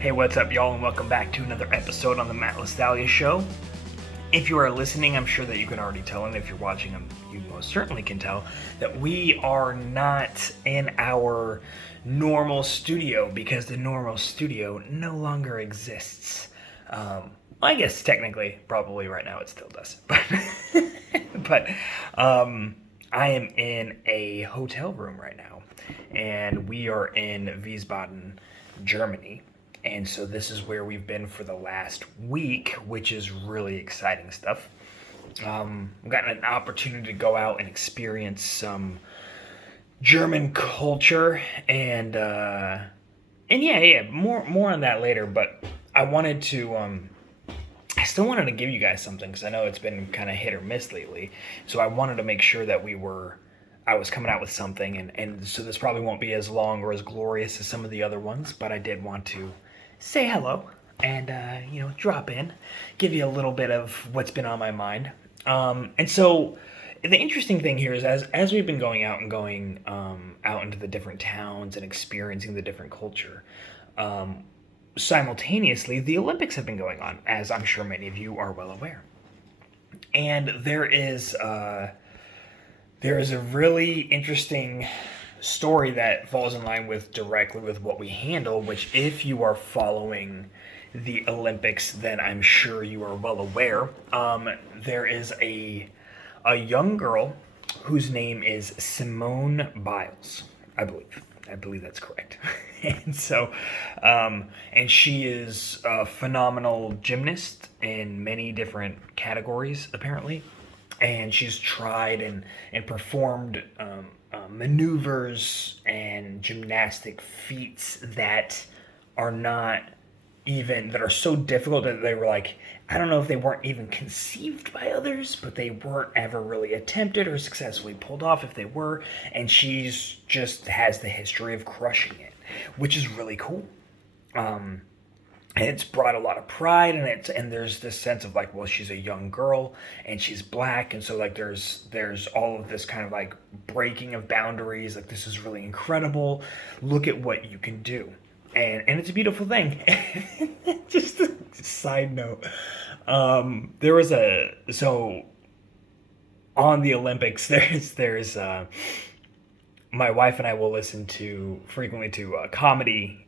Hey, what's up, y'all, and welcome back to another episode on the Matt LaStalia Show. If you are listening, I'm sure that you can already tell, and if you're watching, you most certainly can tell, that we are not in our normal studio because the normal studio no longer exists. I guess technically, probably right now it still does, but I am in a hotel room right now, and we are in Wiesbaden, Germany. And so this is where we've been for the last week, which is really exciting stuff. We've gotten an opportunity to go out and experience some German culture, and more on that later. But I wanted to, I still wanted to give you guys something because I know it's been kind of hit or miss lately. So I wanted to make sure that I was coming out with something, and so this probably won't be as long or as glorious as some of the other ones, but I did want to say hello and drop in, give you a little bit of what's been on my mind. And so the interesting thing here is as we've been going out and going out into the different towns and experiencing the different culture, simultaneously the Olympics have been going on, as I'm sure many of you are well aware. And there is a really interesting story that falls in line directly with what we handle, which if you are following the Olympics, then I'm sure you are well aware. There is a young girl whose name is Simone Biles, I believe. I believe that's correct. And so, and she is a phenomenal gymnast in many different categories, apparently. And she's tried and performed maneuvers and gymnastic feats that are so difficult that they were like, I don't know if they weren't even conceived by others, but they weren't ever really attempted or successfully pulled off if they were. And she's just has the history of crushing it, which is really cool. And it's brought a lot of pride, and there's this sense of like, well, she's a young girl and she's black, and so like there's all of this kind of like breaking of boundaries, like this is really incredible. Look at what you can do, and it's a beautiful thing. Just a side note, there was on the Olympics, there's my wife and I will listen frequently to comedy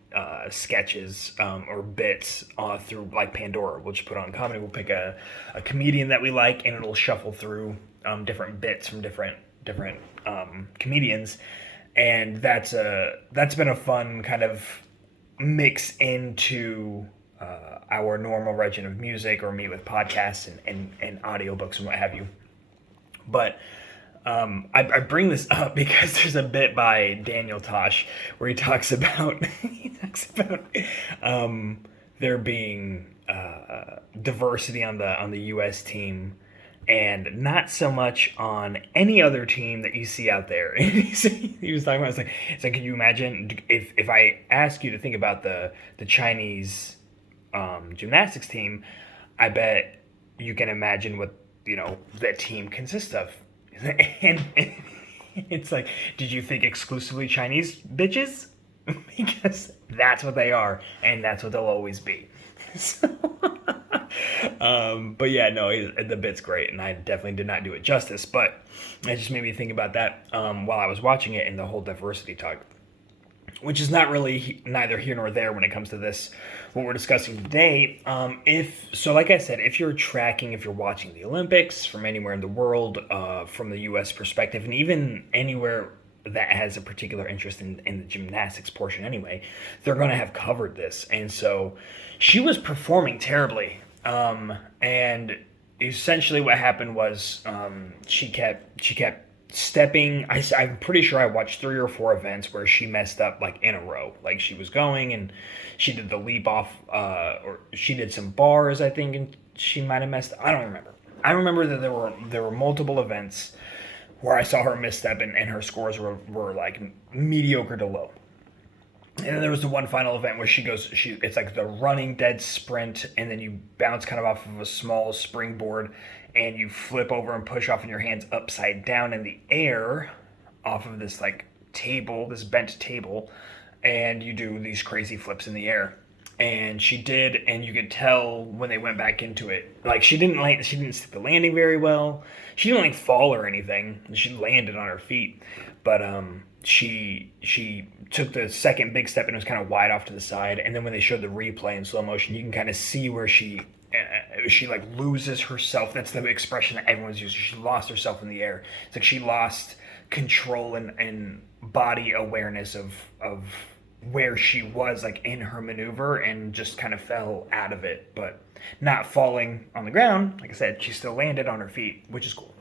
sketches or bits through like Pandora. We'll just put on comedy. We'll pick a comedian that we like, and it'll shuffle through different bits from different comedians, and that's been a fun kind of mix into our normal region of music or me with podcasts and audiobooks and what have you. But I bring this up because there's a bit by Daniel Tosh where he talks about there being diversity on the U.S. team, and not so much on any other team that you see out there. And he was talking about it's like, can you imagine if I ask you to think about the Chinese gymnastics team? I bet you can imagine what that team consists of. And it's like, did you think exclusively Chinese bitches? Because that's what they are, and that's what they'll always be. So, but yeah, no, the bit's great, and I definitely did not do it justice. But it just made me think about that while I was watching it, and the whole diversity talk, which is not really neither here nor there when it comes to this, what we're discussing today. Like I said, if you're watching the Olympics from anywhere in the world, from the U.S. perspective, and even anywhere that has a particular interest in the gymnastics portion anyway, they're going to have covered this. And so she was performing terribly. And essentially what happened was she kept stepping. I'm pretty sure I watched 3 or 4 events where she messed up like in a row. Like she was going and she did the leap off, or she did some bars, I think, and she might have messed. I don't remember. I remember that there were multiple events where I saw her misstep and her scores were like mediocre to low. And then there was the one final event where it's like the running dead sprint, and then you bounce kind of off of a small springboard, and you flip over and push off in your hands upside down in the air off of this like table, this bent table, and you do these crazy flips in the air. and she did, and you could tell when they went back into it, like she didn't stick the landing very well. She didn't like fall or anything. She landed on her feet, but she took the second big step and was kind of wide off to the side. And then when they showed the replay in slow motion, you can kind of see where she like loses herself. That's the expression that everyone's using. She lost herself in the air. It's like she lost control and body awareness of where she was, like in her maneuver, and just kind of fell out of it, but not falling on the ground. Like I said, she still landed on her feet, which is cool.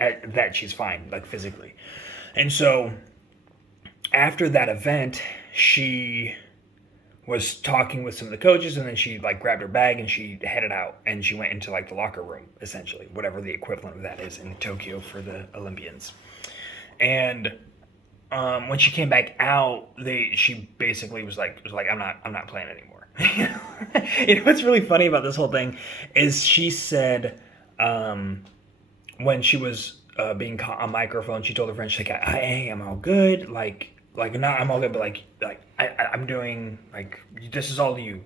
At that, she's fine, like physically. And so after that event, she was talking with some of the coaches, and then she like grabbed her bag and she headed out, and she went into like the locker room, essentially, whatever the equivalent of that is in Tokyo for the Olympians. And when she came back out, she basically was like I'm not playing anymore. You know what's really funny about this whole thing is she said, when she was being caught on microphone, she told her friends, she's like, hey, I'm all good, like not I'm all good, but like I'm doing, like, this is all you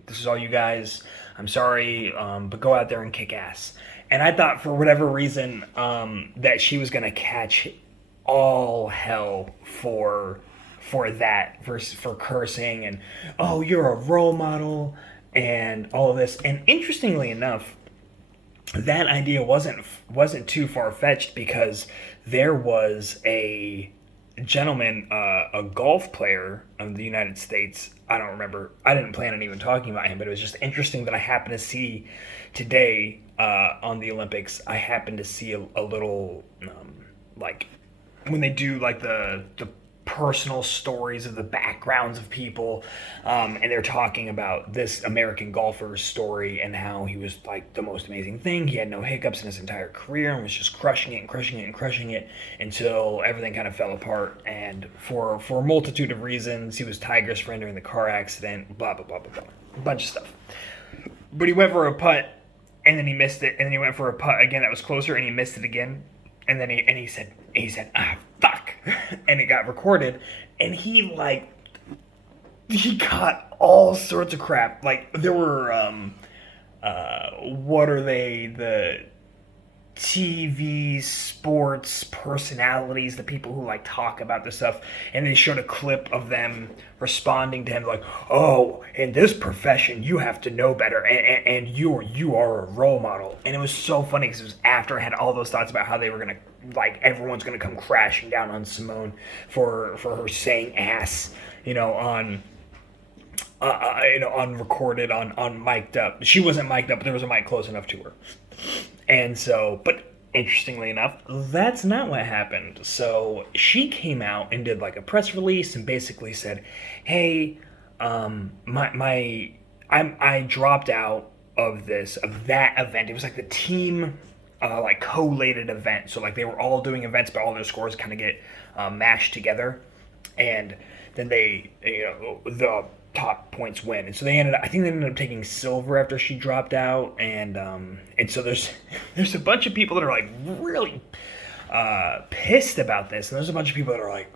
guys. I'm sorry, but go out there and kick ass. And I thought for whatever reason that she was gonna catch all hell for that, for cursing and, oh, you're a role model and all of this. And interestingly enough, that idea wasn't too far-fetched, because there was a gentleman, a golf player of the United States. I don't remember. I didn't plan on even talking about him, but it was just interesting that I happened to see today on the Olympics. I happened to see a little like when they do like the personal stories of the backgrounds of people, and they're talking about this American golfer's story and how he was like the most amazing thing. He had no hiccups in his entire career and was just crushing it and crushing it and crushing it until everything kind of fell apart. And for a multitude of reasons, he was Tiger's friend during the car accident, blah, blah, blah, blah, blah. A bunch of stuff. But he went for a putt, and then he missed it, and then he went for a putt again that was closer, and he missed it again. And then he said, fuck. And it got recorded. And he got all sorts of crap. Like, there were, what are they? The TV sports personalities, the people who like talk about this stuff, and they showed a clip of them responding to him like, oh, in this profession you have to know better, and you are a role model. And it was so funny because it was after I had all those thoughts about how they were gonna, like, everyone's gonna come crashing down on Simone for her saying ass, on unrecorded, on mic'd up. She wasn't mic'd up, but there was a mic close enough to her. And so, but interestingly enough, that's not what happened. So she came out and did like a press release and basically said, hey, I dropped out of that event. It was like the team, like collated event. So like they were all doing events, but all their scores kind of get mashed together. And then the top points win. And so they ended up taking silver after she dropped out. And so there's a bunch of people that are like really pissed about this. And there's a bunch of people that are like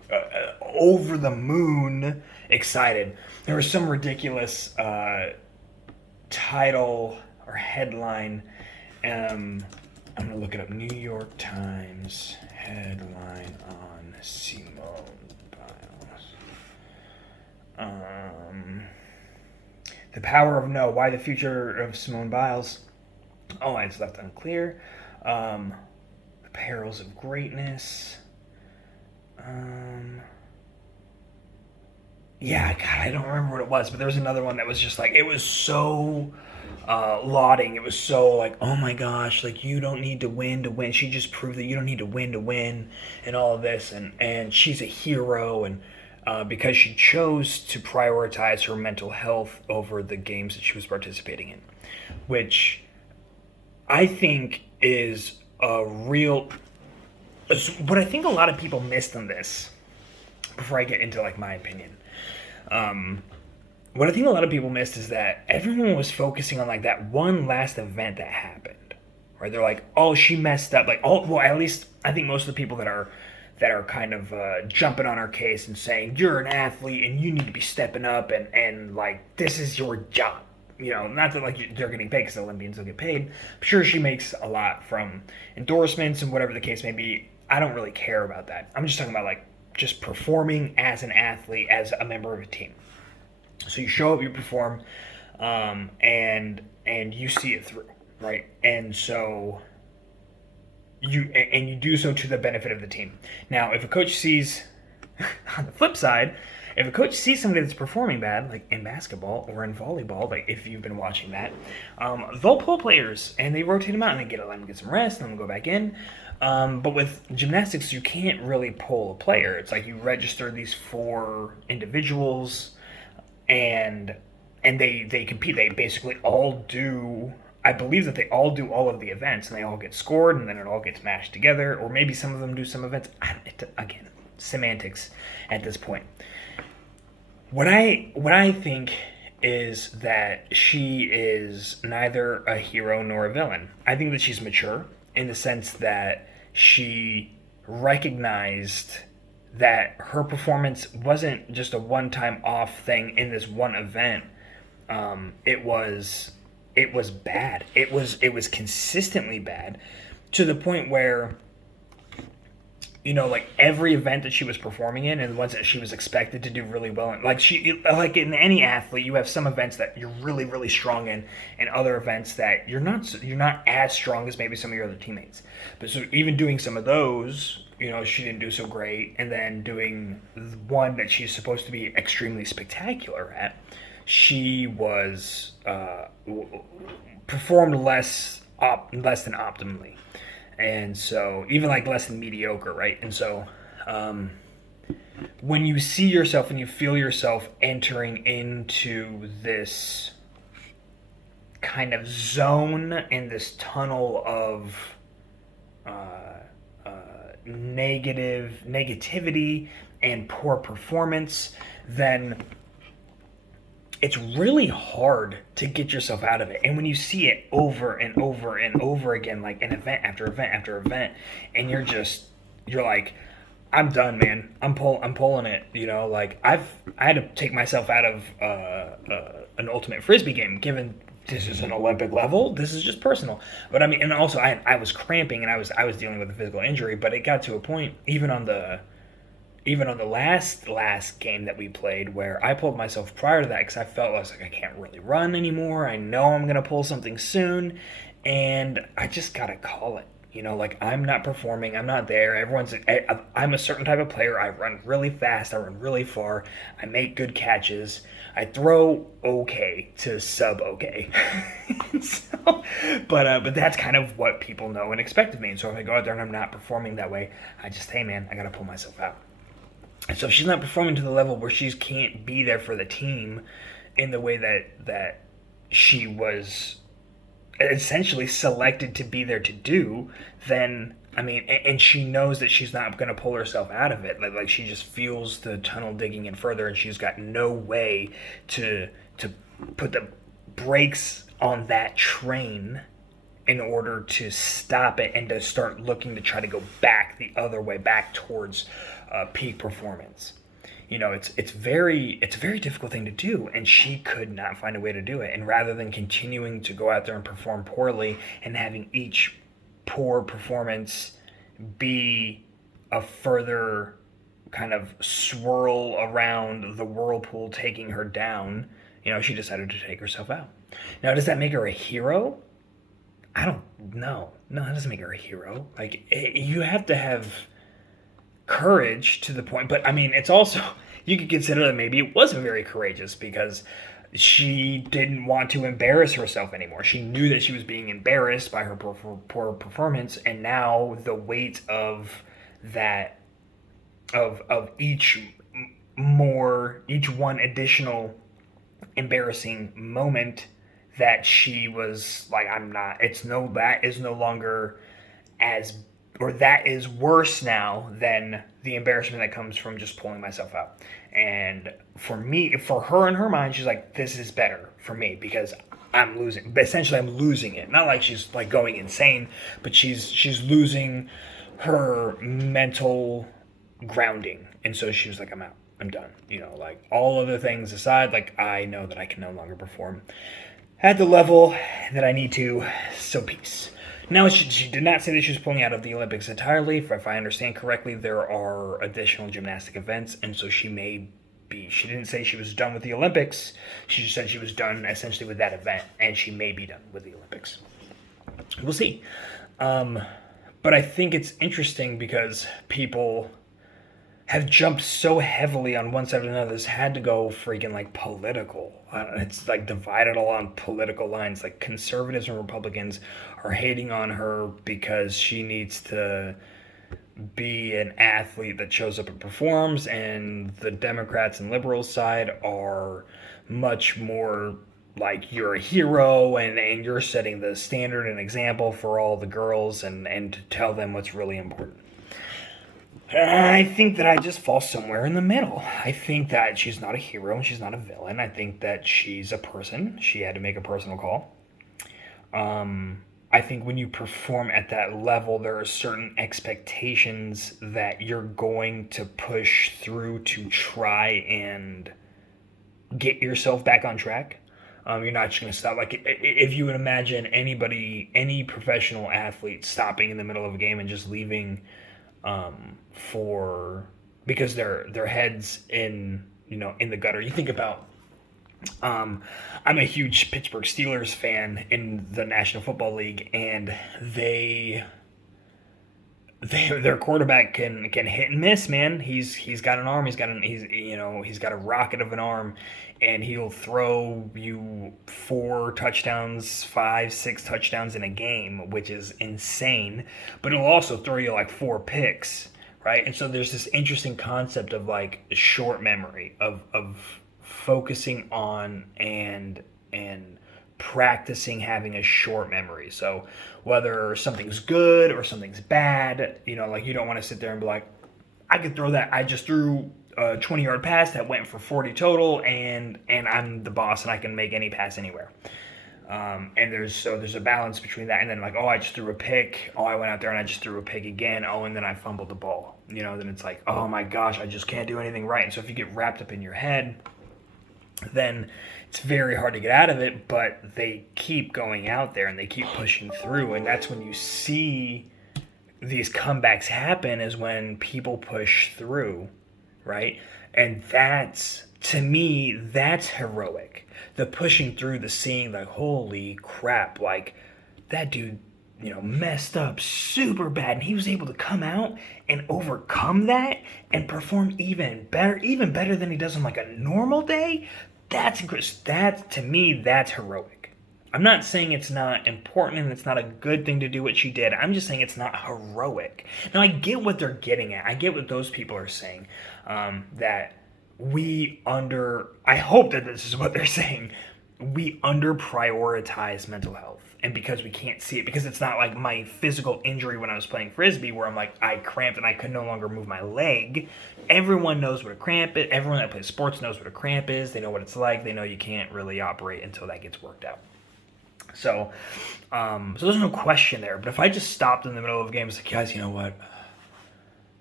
over the moon excited. There was some ridiculous title or headline. I'm going to look it up. New York Times headline on Simone Biles. The power of no. Why the future of Simone Biles? Oh, it's left unclear. The perils of greatness. Yeah, God, I don't remember what it was, but there was another one that was just like, it was so lauding. It was so like, oh my gosh, like, you don't need to win. She just proved that you don't need to win, and all of this, and she's a hero, and because she chose to prioritize her mental health over the games that she was participating in, which I think is a real. What I think a lot of people missed on this, before I get into like my opinion, what I think a lot of people missed is that everyone was focusing on like that one last event that happened, right? They're like, oh, she messed up. Like, oh, well, at least I think most of the people that are kind of jumping on her case and saying, you're an athlete and you need to be stepping up, and like, this is your job. not that like they're getting paid because the Olympians will get paid. I'm sure she makes a lot from endorsements and whatever the case may be. I don't really care about that. I'm just talking about like just performing as an athlete, as a member of a team. So you show up, you perform, and you see it through, right? And so you do so to the benefit of the team. Now, if a coach sees, on the flip side, if a coach sees somebody that's performing bad, like in basketball or in volleyball, like if you've been watching that, they'll pull players and they rotate them out and they let them get some rest and then go back in. But with gymnastics, you can't really pull a player. It's like you register these 4 individuals, and they compete. They basically all do. I believe that they all do all of the events, and they all get scored, and then it all gets mashed together. Or maybe some of them do some events. Again, semantics at this point. What I think is that she is neither a hero nor a villain. I think that she's mature in the sense that she recognized that her performance wasn't just a one-time off thing in this one event. It was bad. It was consistently bad, to the point where, like every event that she was performing in and the ones that she was expected to do really well in, like in any athlete, you have some events that you're really, really strong in, and other events that you're not as strong as maybe some of your other teammates. But so even doing some of those, she didn't do so great, and then doing one that she's supposed to be extremely spectacular at, she was performed less than optimally. And so, even like less than mediocre, right? And so, when you see yourself and you feel yourself entering into this kind of zone and this tunnel of negativity and poor performance, then it's really hard to get yourself out of it. And when you see it over and over and over again, like an event after event after event, and you're like, I'm done, man. I'm pulling it. Like I had to take myself out of an ultimate frisbee game, given this is an Olympic level. This is just personal. But I mean, and also I was cramping and I was dealing with a physical injury. But it got to a point, even on the last game that we played, where I pulled myself prior to that because I felt like I can't really run anymore. I know I'm gonna pull something soon, and I just gotta call it. Like I'm not performing. I'm not there. I'm a certain type of player. I run really fast. I run really far. I make good catches. I throw okay to sub okay. But that's kind of what people know and expect of me. And so if I go out there and I'm not performing that way, hey man, I gotta pull myself out. And so if she's not performing to the level where she can't be there for the team in the way that she was essentially selected to be there to do, then I mean, and she knows that she's not going to pull herself out of it. Like she just feels the tunnel digging in further, and she's got no way to put the brakes on that train in order to stop it and to start looking to try to go back the other way, back towards peak performance. It's a very difficult thing to do, and she could not find a way to do it. And rather than continuing to go out there and perform poorly and having each poor performance be a further kind of swirl around the whirlpool taking her down, she decided to take herself out. Now, does that make her a hero? I don't know. No, that doesn't make her a hero. Like, you have to have courage to the point, but I mean, it's also, you could consider that maybe it wasn't very courageous because she didn't want to embarrass herself anymore. She knew that she was being embarrassed by her poor performance, and now the weight of that, of each one additional embarrassing moment that she was like, that is no longer as, or that is worse now than the embarrassment that comes from just pulling myself out. And for her in her mind, she's like, this is better for me because I'm losing. But essentially, I'm losing it. Not like she's like going insane, but she's losing her mental grounding. And so she was like, I'm out. I'm done. Like all other things aside, like I know that I can no longer perform. at the level that I need to, so peace. Now, she did not say that she was pulling out of the Olympics entirely. If I understand correctly, there are additional gymnastic events, and so she may be. She didn't say she was done with the Olympics. She just said she was done essentially with that event, and she may be done with the Olympics. We'll see. But I think it's interesting because people have jumped so heavily on one side or another. This had to go freaking like political. It's like divided along political lines. Like conservatives and Republicans are hating on her because she needs to be an athlete that shows up and performs, and the Democrats and liberals side are much more like you're a hero and you're setting the standard and example for all the girls and to tell them what's really important. I think that I just fall somewhere in the middle. I think that she's not a hero and she's not a villain. I think that she's a person. She had to make a personal call. I think when you perform at that level, there are certain expectations that you're going to push through to try and get yourself back on track. You're not just going to stop. Like, if you would imagine any professional athlete stopping in the middle of a game and just leaving for because their heads in in the gutter. You think about I'm a huge Pittsburgh Steelers fan in the National Football League, and their quarterback can hit and miss, man. He's got an arm. He's got a rocket of an arm, and he'll throw you 4 touchdowns, 5, 6 touchdowns in a game, which is insane. But it'll also throw you like 4 picks, right? And so there's this interesting concept of like short memory of focusing on and practicing having a short memory. So whether something's good or something's bad, like you don't want to sit there and be like, I could throw that. I just threw a 20-yard pass that went for 40 total, and I'm the boss and I can make any pass anywhere. And there's a balance between that and then like, oh, I just threw a pick. Oh, I went out there and I just threw a pick again. Oh, and then I fumbled the ball. Then it's like, oh my gosh, I just can't do anything right. And so if you get wrapped up in your head, then it's very hard to get out of it, but they keep going out there and they keep pushing through. And that's when you see these comebacks happen, is when people push through, right? And that's, to me, that's heroic. The pushing through, the seeing like, holy crap, like that dude, messed up super bad, and he was able to come out and overcome that and perform even better than he does on like a normal day. That to me, that's heroic. I'm not saying it's not important and it's not a good thing to do what she did. I'm just saying it's not heroic. Now, I get what they're getting at. I get what those people are saying. I hope that this is what they're saying. We under prioritize mental health. And because we can't see it, because it's not like my physical injury when I was playing Frisbee where I'm like, I cramped and I could no longer move my leg. Everyone knows what a cramp is. Everyone that plays sports knows what a cramp is. They know what it's like. They know you can't really operate until that gets worked out. So there's no question there. But if I just stopped in the middle of a game, it's like, guys, you know what?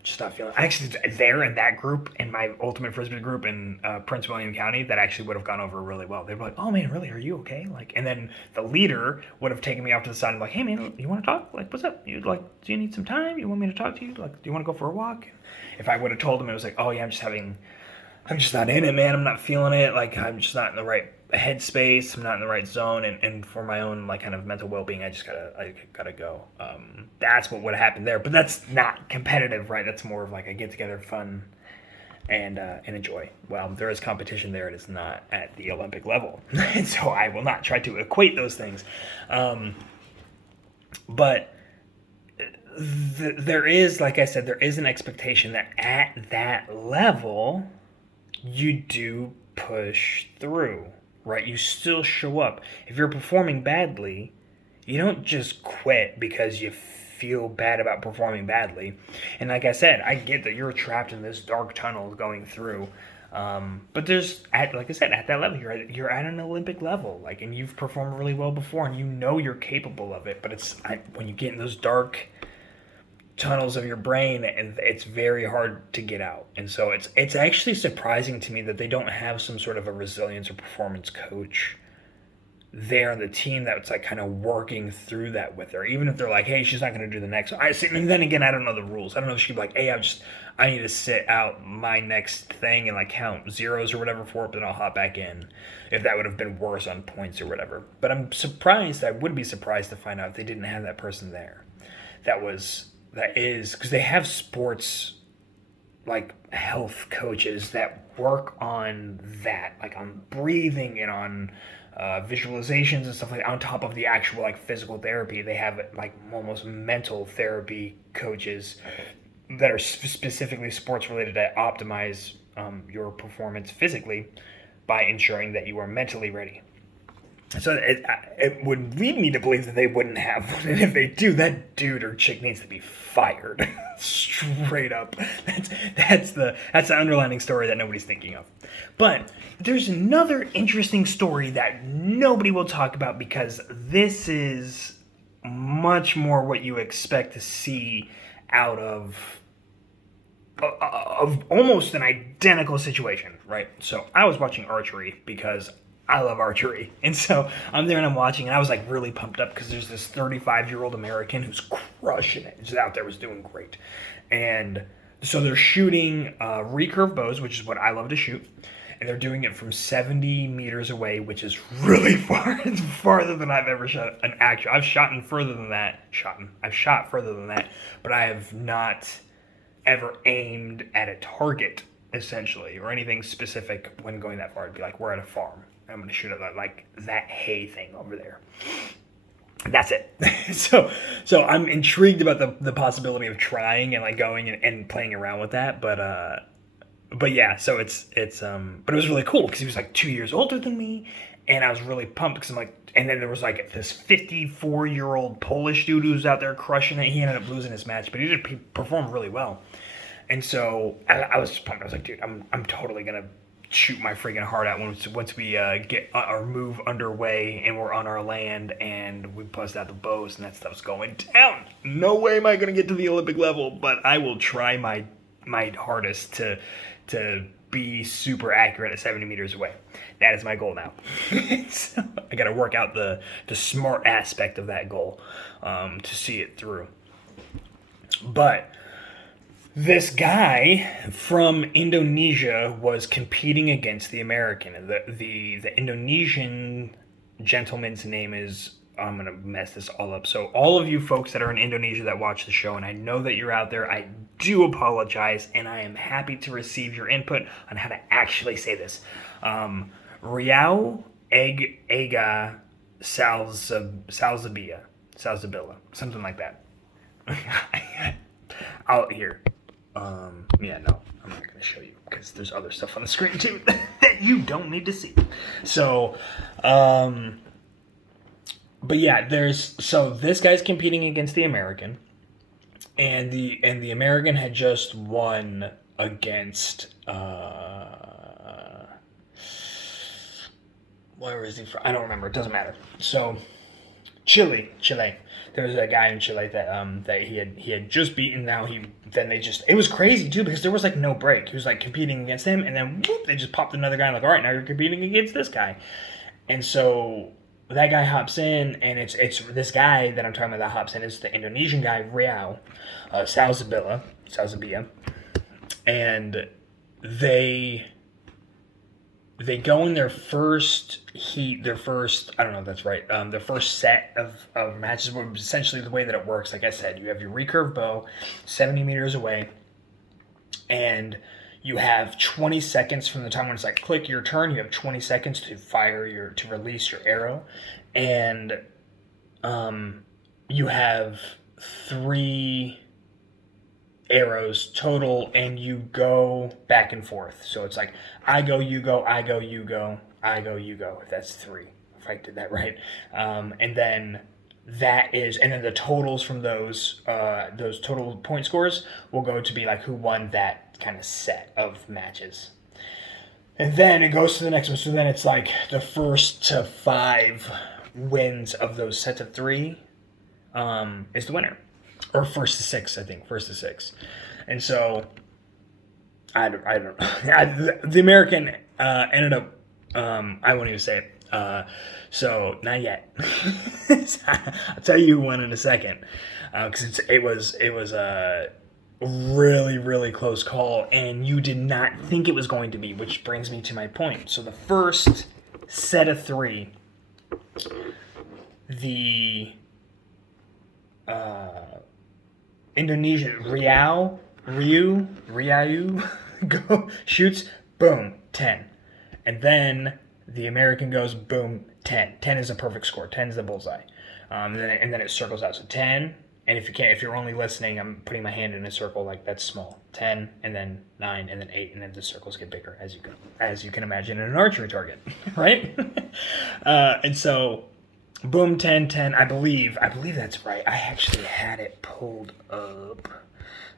Just not feeling. Actually, there in that group, in my ultimate Frisbee group in Prince William County, that actually would have gone over really well. They'd be like, "Oh man, really? Are you okay?" Like, and then the leader would have taken me off to the side and like, "Hey man, you want to talk? Like, what's up? You like, do you need some time? You want me to talk to you? Like, do you want to go for a walk?" If I would have told him, it was like, "Oh yeah, I'm just not in it, man. I'm not feeling it. Like, I'm just not in the right headspace. I'm not in the right zone, and for my own like kind of mental well-being, I gotta go." That's what would have happened there, but that's not competitive, right? That's more of like a get together, fun, and enjoy. Well, there is competition there. It is not at the Olympic level, and so I will not try to equate those things. But there is, like I said, there is an expectation that at that level you do push through. Right? You still show up. If you're performing badly, you don't just quit because you feel bad about performing badly. And like I said, I get that you're trapped in this dark tunnel going through. But like I said, at that level, you're at an Olympic level, like, and you've performed really well before, and you're capable of it. But when you get in those dark tunnels of your brain, and it's very hard to get out. And so it's actually surprising to me that they don't have some sort of a resilience or performance coach there on the team that's like kind of working through that with her. Even if they're like, hey, she's not going to do the next one. And then again, I don't know the rules. I don't know if she'd be like, hey, I need to sit out my next thing and like count zeros or whatever for it, but then I'll hop back in. If that would have been worse on points or whatever. But I'm surprised. I would be surprised to find out if they didn't have that person there. That is because they have sports like health coaches that work on that, like on breathing and on visualizations and stuff like that. On top of the actual like physical therapy, they have like almost mental therapy coaches that are specifically sports related to optimize your performance physically by ensuring that you are mentally ready. So it would lead me to believe that they wouldn't have one, and if they do, that dude or chick needs to be fired, straight up. That's the underlining story that nobody's thinking of. But there's another interesting story that nobody will talk about because this is much more what you expect to see out of almost an identical situation, right? So I was watching archery because I love archery. And so I'm there and I'm watching, and I was like really pumped up because there's this 35-year-old American who's crushing it. Just out there, was doing great. And so they're shooting recurve bows, which is what I love to shoot. And they're doing it from 70 meters away, which is really far. It's farther than I've ever shot an actual. I've shot further than that. I've shot further than that, but I have not ever aimed at a target, essentially, or anything specific when going that far. It'd be like, we're at a farm. I'm going to shoot at like that hay thing over there. That's it. So I'm intrigued about the possibility of trying and like going and playing around with that. But yeah, so it's but it was really cool because he was like 2 years older than me, and I was really pumped because I'm like, and then there was like this 54-year-old Polish dude who was out there crushing it. He ended up losing his match, but he performed really well. And so I was just pumped. I was like, dude, I'm totally gonna shoot my freaking heart out once we get our move underway and we're on our land and we bust out the bows and that stuff's going down. No way am I gonna get to the Olympic level, but I will try my hardest to be super accurate at 70 meters away. That is my goal now. So I got to work out the smart aspect of that goal to see it through. But this guy from Indonesia was competing against the American. The Indonesian gentleman's name is, I'm going to mess this all up. So all of you folks that are in Indonesia that watch the show, and I know that you're out there, I do apologize, and I am happy to receive your input on how to actually say this. Riau Ega Salzabilla, something like that. Here. Yeah, no, I'm not going to show you because there's other stuff on the screen too that you don't need to see. So, but yeah, this guy's competing against the American, and the American had just won against where is he from? I don't remember. It doesn't matter. So Chile. There was a guy in Chile that he had just beaten. Now it was crazy too because there was like no break. He was like competing against him, and then whoop, they just popped another guy. Like, all right, now you're competing against this guy, and so that guy hops in, and it's this guy that I'm talking about that hops in is the Indonesian guy Riau Salzabilla, and they go in their first heat, their first set of matches. Essentially the way that it works, like I said, you have your recurve bow 70 meters away, and you have 20 seconds from the time when it's like click your turn. You have 20 seconds to release your arrow, and you have 3 arrows total, and you go back and forth. So it's like I go, you go, I go, you go, I go, you go. If that's 3, if I did that right, and then the totals from those total point scores will go to be like who won that kind of set of matches. And then it goes to the next one. So then it's like the first to 5 wins of those sets of 3 is the winner. Or first to 6, I think. First to 6. And so, I don't know. The American ended up, I won't even say it. So not yet. I'll tell you who won in a second, because it was a really really close call, and you did not think it was going to be. Which brings me to my point. So the first set of three, the Indonesian Ryu go shoots, boom, 10. And then the American goes, boom, 10. 10 is a perfect score. 10 is the bullseye. And then it circles out. So 10, and if you're only listening, I'm putting my hand in a circle like that's small. 10, and then 9, and then 8, and then the circles get bigger as you can imagine in an archery target, right? And so boom, 10, 10. I believe that's right. I actually had it pulled up.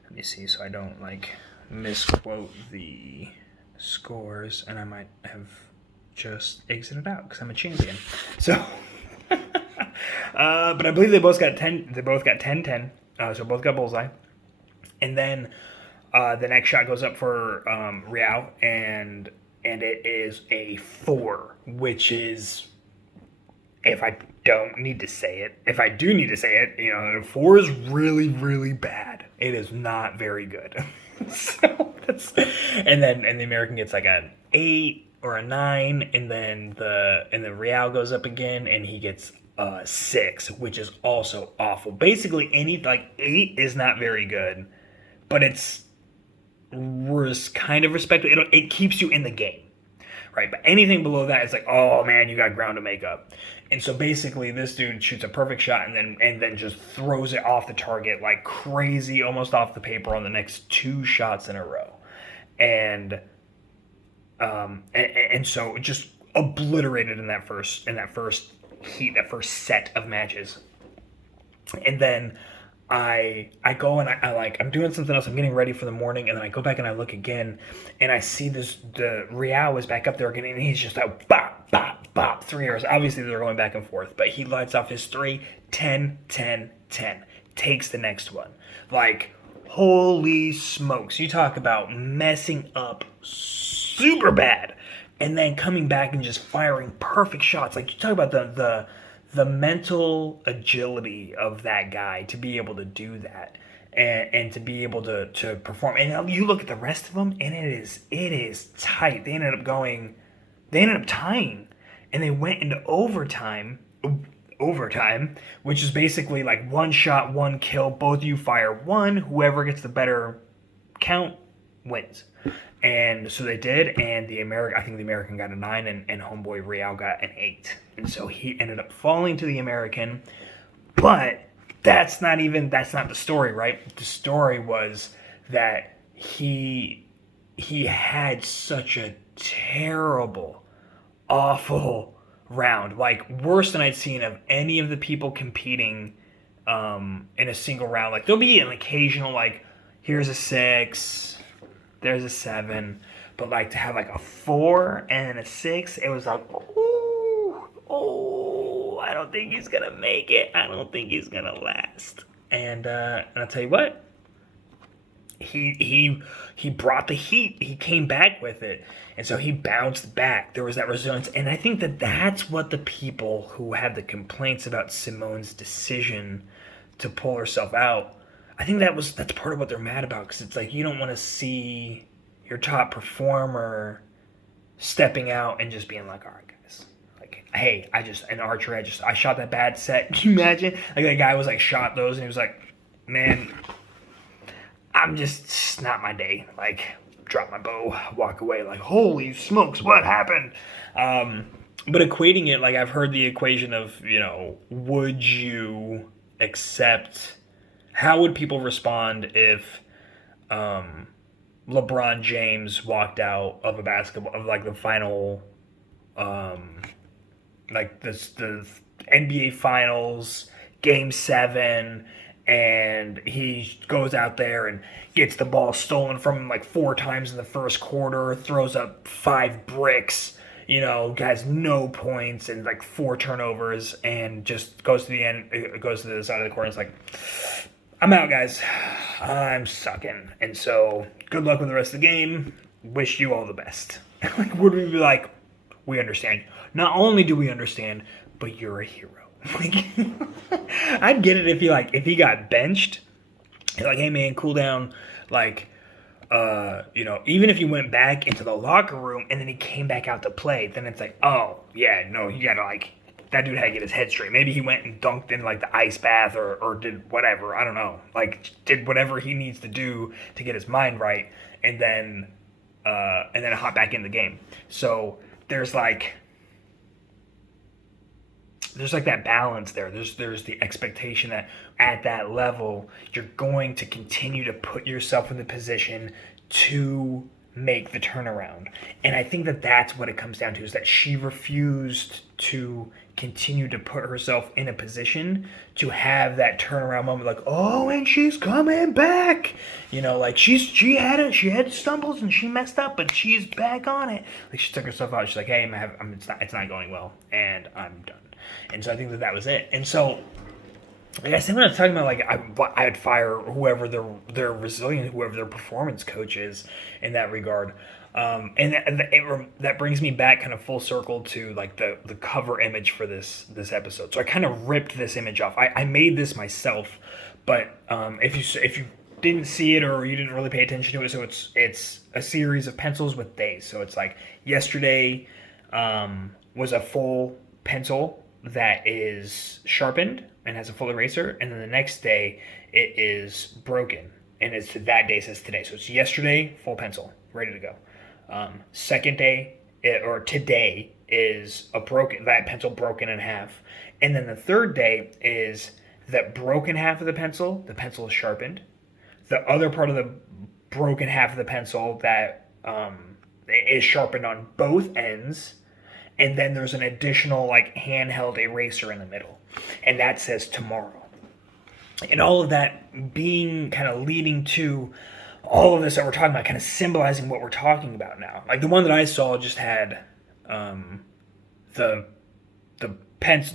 Let me see so I don't misquote the scores, and I might have just exited out because I'm a champion. So, but I believe they both got 10. They both got 10, 10. So both got bullseye. And then the next shot goes up for Real, and it is a 4, which is, if I don't need to say it, if I do need to say it, 4 is really, really bad. It is not very good. So and the American gets like an 8 or a 9, and then the Real goes up again, and he gets a 6, which is also awful. Basically, 8 is not very good, but it's kind of respectable. It keeps you in the game. Right, but anything below that is like, oh man, you got ground to make up. And so basically, this dude shoots a perfect shot and then just throws it off the target like crazy, almost off the paper on the next 2 shots in a row, and so just obliterated in that first heat, that first set of matches. And then I go and I'm doing something else. I'm getting ready for the morning, and then I go back and I look again, and I see the Real is back up there again, and he's just like bop, bop, bop, 3 arrows. Obviously, they're going back and forth, but he lights off his 3, 10, 10, 10. Takes the next one. Like, holy smokes. You talk about messing up super bad, and then coming back and just firing perfect shots. Like, you talk about the mental agility of that guy to be able to do that, and to be able to perform. And you look at the rest of them, and it is tight. They ended up tying, and they went into overtime, which is basically like 1 shot, 1 kill, both you fire 1, whoever gets the better count wins. And so they did, and I think the American got a 9, and homeboy Real got an 8. And so he ended up falling to the American, but that's not the story, right? The story was that he had such a terrible, awful round, like worse than I'd seen of any of the people competing in a single round. Like, there'll be an occasional, like, here's a 6, there's a 7, but like to have like a 4 and a 6, it was like, I don't think he's gonna make it. I don't think he's gonna last. And I'll tell you what, he brought the heat. He came back with it, and so he bounced back. There was that resilience, and I think that's what the people who had the complaints about Simone's decision to pull herself out, I think that's part of what they're mad about, because it's like, you don't want to see your top performer stepping out and just being like, all right, guys, like, hey, in archery, I shot that bad set. Can you imagine? Like, that guy was like, shot those, and he was like, man, it's not my day. Like, drop my bow, walk away, like, holy smokes, what happened? But equating it, like, I've heard the equation of, would you accept, how would people respond if LeBron James walked out of the final, like the NBA Finals, Game 7, and he goes out there and gets the ball stolen from him like 4 times in the first quarter, throws up 5 bricks, has no points and like 4 turnovers, and just goes to the end, goes to the side of the court, and it's like, I'm out, guys. I'm sucking. And so, good luck with the rest of the game. Wish you all the best. Like, would we be like, we understand. Not only do we understand, but you're a hero. Like, I'd get it if he got benched. Like, hey man, cool down. Like, even if you went back into the locker room and then he came back out to play, then it's like, oh yeah, no, you gotta like that dude had to get his head straight. Maybe he went and dunked in like the ice bath or did whatever. I don't know. Like did whatever he needs to do to get his mind right, and then hop back in the game. So there's like that balance there. There's the expectation that at that level you're going to continue to put yourself in the position to make the turnaround. And I think that that's what it comes down to, is that she refused to continue to put herself in a position to have that turnaround moment, like, oh, and she's coming back. Like she had stumbles and she messed up, but she's back on it. Like she took herself out. She's like, hey, it's not going well, and I'm done. And so I think that was it. And so, like I said, when I was talking about, like, I'd fire whoever their resilient, whoever their performance coach is in that regard. That brings me back kind of full circle to like the cover image for this episode. So I kind of ripped this image off. I made this myself, but if you didn't see it or you didn't really pay attention to it, so it's a series of pencils with days. So it's like yesterday was a full pencil that is sharpened and has a full eraser, and then the next day it is broken and it's that day says today. So it's yesterday, full pencil, ready to go. Second day or today is that pencil broken in half, and then the third day is that broken half of the pencil is sharpened. The other part of the broken half of the pencil that is sharpened on both ends. And then there's an additional like handheld eraser in the middle. And that says tomorrow. And all of that being kind of leading to all of this that we're talking about, kind of symbolizing what we're talking about now. Like the one that I saw just had the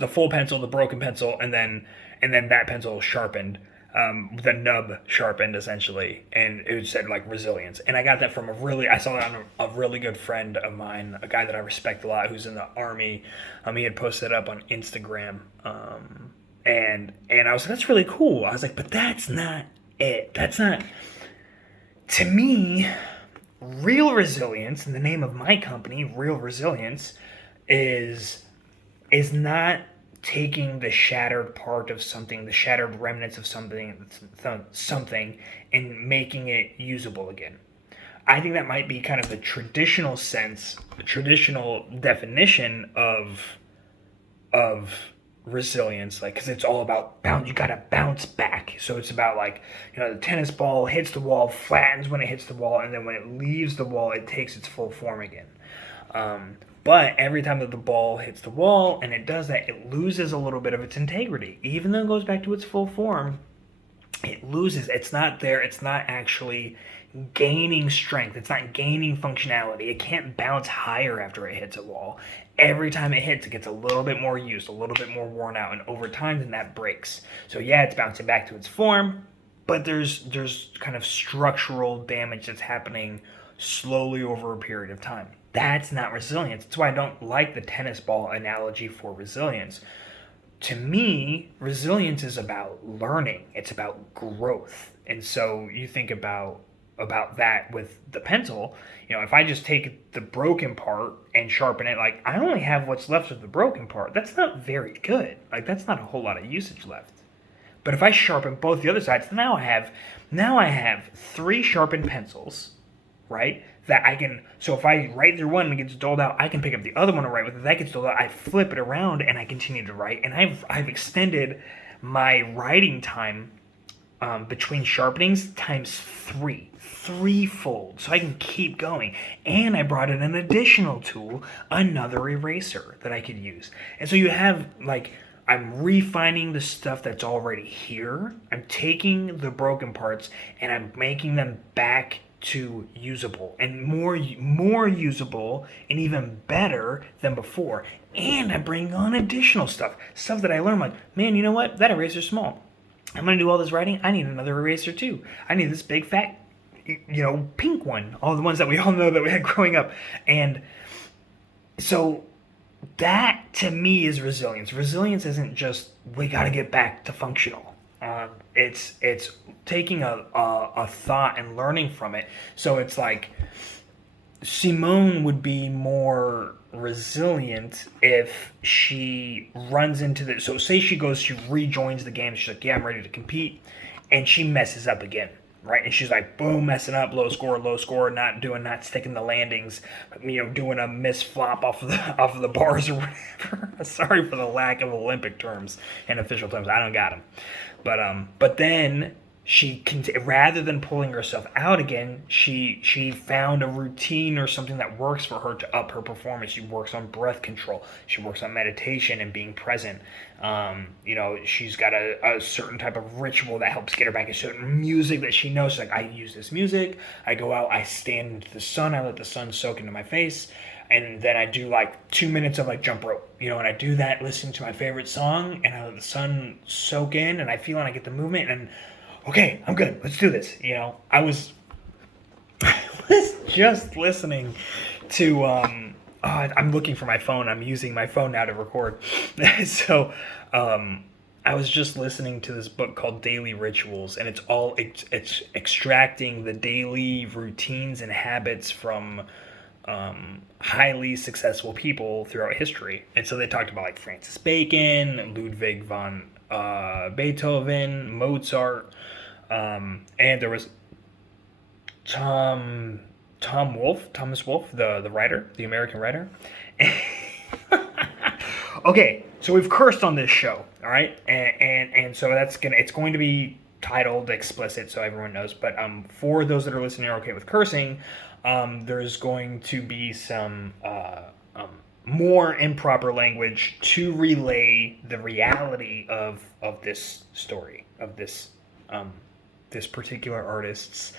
full pencil, the broken pencil, and then that pencil sharpened. The nub sharpened essentially, and it said like resilience. And I got that from I saw that on a really good friend of mine, a guy that I respect a lot, who's in the Army. He had posted it up on Instagram, and I was like, that's really cool. I was like, but that's not it. That's not, to me, real resilience in the name of my company. Real resilience is not taking the shattered part of something, the shattered remnants of something, and making it usable again. I think that might be kind of the traditional sense, the traditional definition of resilience, like, because it's all about bounce. You gotta bounce back. So it's about like, the tennis ball hits the wall, flattens when it hits the wall, and then when it leaves the wall, it takes its full form again. But every time that the ball hits the wall and it does that, it loses a little bit of its integrity. Even though it goes back to its full form, it loses. It's not there. It's not actually gaining strength. It's not gaining functionality. It can't bounce higher after it hits a wall. Every time it hits, it gets a little bit more used, a little bit more worn out, and over time, then that breaks. So yeah, it's bouncing back to its form, but there's kind of structural damage that's happening slowly over a period of time. That's not resilience. That's why I don't like the tennis ball analogy for resilience. To me, resilience is about learning. It's about growth. And so you think about that with the pencil. If I just take the broken part and sharpen it, like, I only have what's left of the broken part. That's not very good. Like, that's not a whole lot of usage left. But if I sharpen both the other sides, now I have 3 sharpened pencils, right? That I can, so if I write through one and it gets dulled out, I can pick up the other one and write with it. That gets dulled out, I flip it around and I continue to write. And I've extended my writing time between sharpenings times 3, threefold, so I can keep going. And I brought in an additional tool, another eraser that I could use. And so you have, like, I'm refining the stuff that's already here. I'm taking the broken parts and I'm making them back to usable and more usable and even better than before. And I'm bringing on additional stuff that I learned, like, man, you know what? That eraser's small. I'm going to do all this writing. I need another eraser too. I need this big fat, pink one. All the ones that we all know that we had growing up. And So that to me is resilience. Resilience isn't just we got to get back to functional. It's taking a thought and learning from it. So it's like Simone would be more resilient if she runs into the. So say she rejoins the game. She's like, yeah, I'm ready to compete, and she messes up again, right? And she's like, boom, messing up, low score, not sticking the landings, doing a miss flop off of the bars or whatever. Sorry for the lack of Olympic terms and official terms. I don't got them, but then she can, rather than pulling herself out again, she found a routine or something that works for her to up her performance. She works on breath control. She works on meditation and being present. She's got a certain type of ritual that helps get her back. A certain music that she knows. Like, I use this music. I go out. I stand into the sun. I let the sun soak into my face. And then I do like 2 minutes of like jump rope, and I do that listening to my favorite song, and I let the sun soak in, and I feel and I get the movement, and okay, I'm good. Let's do this. I was just listening to. I'm looking for my phone. I'm using my phone now to record. So, I was just listening to this book called Daily Rituals, and it's extracting the daily routines and habits from highly successful people throughout history. And so they talked about like Francis Bacon, Ludwig von Beethoven, Mozart, and there was Thomas Wolfe, the writer, the American writer. Okay, so we've cursed on this show, all right, and so it's going to be titled explicit, so everyone knows. But for those that are listening are okay with cursing, there's going to be some more improper language to relay the reality of this story, of this this particular artist's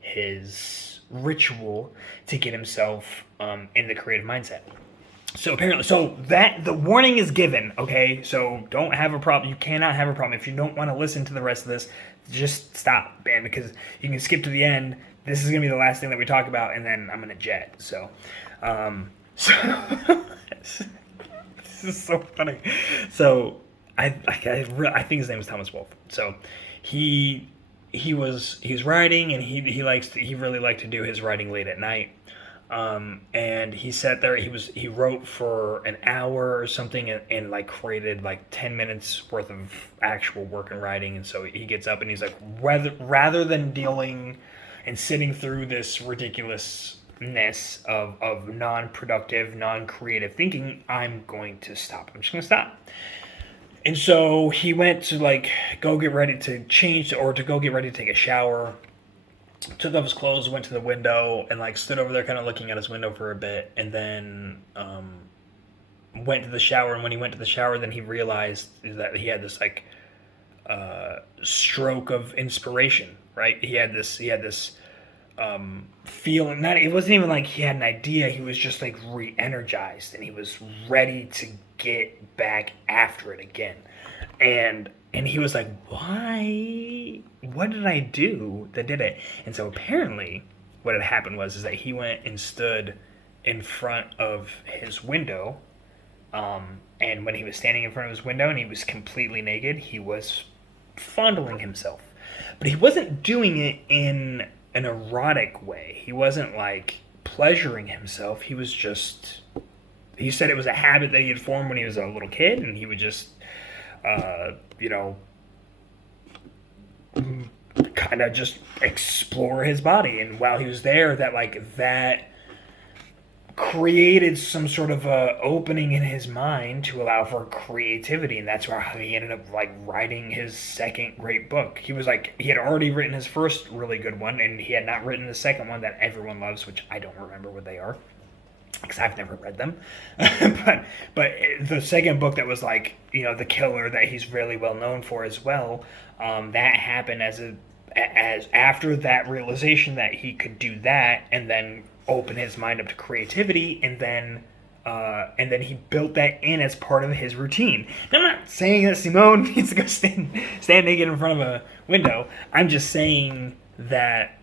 his ritual to get himself in the creative mindset. So apparently, that the warning is given. Okay, so don't have a problem. You cannot have a problem if you don't want to listen to the rest of this. Just stop, man, because you can skip to the end. This is gonna be the last thing that we talk about, and then I'm gonna jet. So this is so funny. So I think his name is Thomas Wolfe. So he's writing, and he really liked to do his writing late at night. And he sat there. He wrote for an hour or something, and like created like 10 minutes worth of actual work and writing. And so he gets up and he's like, rather than dealing and sitting through this ridiculousness of non-productive, non-creative thinking, I'm going to stop. I'm just going to stop. And so he went to like go get ready to change, or to go get ready to take a shower. Took off his clothes, went to the window, and like stood over there kind of looking at his window for a bit, and then went to the shower. And when he went to the shower, then he realized that he had this like stroke of inspiration, right? He had this feeling that it wasn't even like he had an idea. He was just like re-energized, and he was ready to get back after it again. And he was like, why? What did I do that did it? And so apparently what had happened was that he went and stood in front of his window. And when he was standing in front of his window and he was completely naked, he was fondling himself. But he wasn't doing it in an erotic way. He wasn't like pleasuring himself. He was just... He said it was a habit that he had formed when he was a little kid, and he would just... kind of just explore his body. And while he was there, that created some sort of a opening in his mind to allow for creativity, and that's why he ended up like writing his second great book. He had already written his first really good one, and he had not written the second one that everyone loves, which I don't remember what they are, because I've never read them. but the second book that was like, the killer that he's really well known for as well, that happened as after that realization that he could do that, and then open his mind up to creativity, and then he built that in as part of his routine. Now, I'm not saying that Simone needs to go stand naked in front of a window. I'm just saying that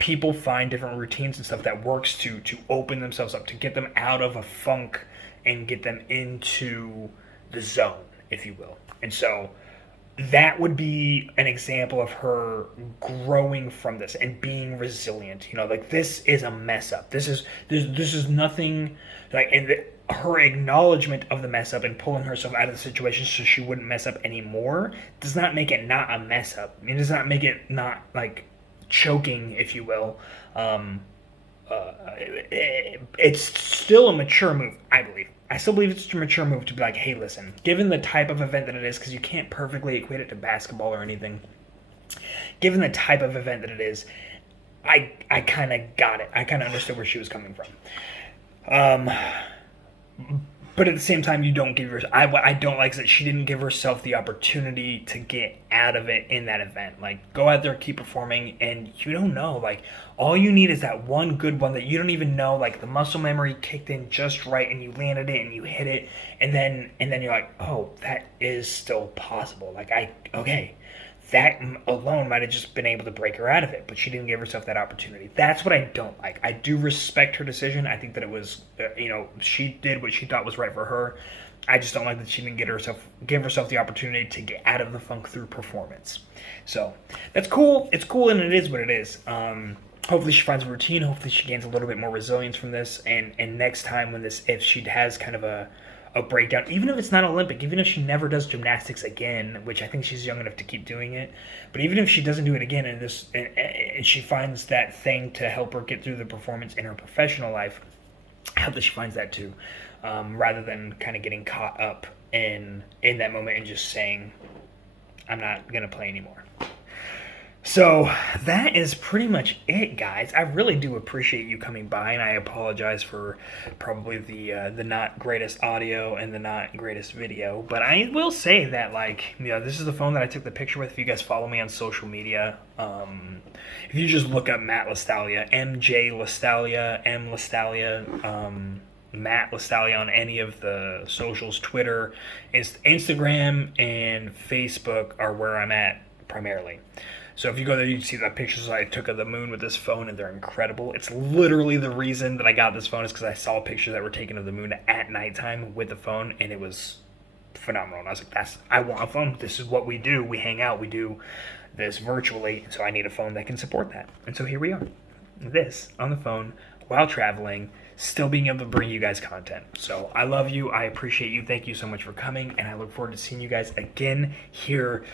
people find different routines and stuff that works to open themselves up, to get them out of a funk and get them into the zone, if you will. And so that would be an example of her growing from this and being resilient. You know, like, this is a mess up. This is nothing like, her acknowledgement of the mess up and pulling herself out of the situation so she wouldn't mess up anymore does not make it not a mess up. It does not make it not, like, choking, if you will. It's still a mature move, I believe. I still believe it's a mature move to be like, hey, listen, given the type of event that it is, because you can't perfectly equate it to basketball or anything, given the type of event that it is, I kind of got it. I kind of understood where she was coming from. But at the same time, you don't give yourself... I don't like that she didn't give herself the opportunity to get out of it in that event. Like, go out there, keep performing, and you don't know. Like, all you need is that one good one that you don't even know. Like, the muscle memory kicked in just right, and you landed it, and you hit it, and then you're like, oh, that is still possible. Like, okay. That alone might have just been able to break her out of it, but she didn't give herself that opportunity. That's what I don't like. I do respect her decision. I think that it was, she did what she thought was right for her. I just don't like that she didn't give herself the opportunity to get out of the funk through performance. So that's cool. It's cool, and it is what it is. Hopefully she finds a routine. Hopefully she gains a little bit more resilience from this. And next time if she has kind of a breakdown, even if it's not Olympic, even if she never does gymnastics again, which I think she's young enough to keep doing it, but even if she doesn't do it again and she finds that thing to help her get through the performance in her professional life, I hope that she finds that too, rather than kind of getting caught up in that moment and just saying, I'm not going to play anymore. So that is pretty much it, guys. I really do appreciate you coming by, and I apologize for probably the not greatest audio and the not greatest video. But I will say that, like, this is the phone that I took the picture with. If you guys follow me on social media, if you just look up Matt Lastalia, MJ Lastalia, M Lastalia, Matt Lastalia on any of the socials, Twitter, Instagram, and Facebook are where I'm at primarily. So if you go there, you can see the pictures I took of the moon with this phone, and they're incredible. It's literally the reason that I got this phone is because I saw pictures that were taken of the moon at nighttime with the phone, and it was phenomenal. And I was like, I want a phone. This is what we do. We hang out. We do this virtually, so I need a phone that can support that. And so here we are. This on the phone while traveling, still being able to bring you guys content. So I love you. I appreciate you. Thank you so much for coming, and I look forward to seeing you guys again here.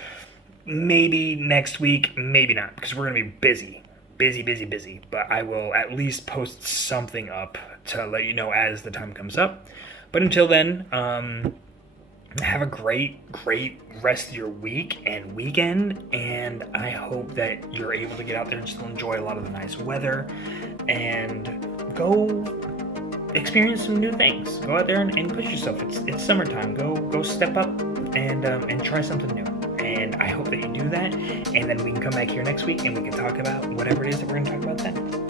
Maybe next week, maybe not, because we're going to be busy. But I will at least post something up to let you know as the time comes up. But until then, have a great rest of your week and weekend. And I hope that you're able to get out there and still enjoy a lot of the nice weather. And go experience some new things. Go out there and push yourself. It's summertime. Go step up and try something new. And I hope that you do that, and then we can come back here next week and we can talk about whatever it is that we're going to talk about then.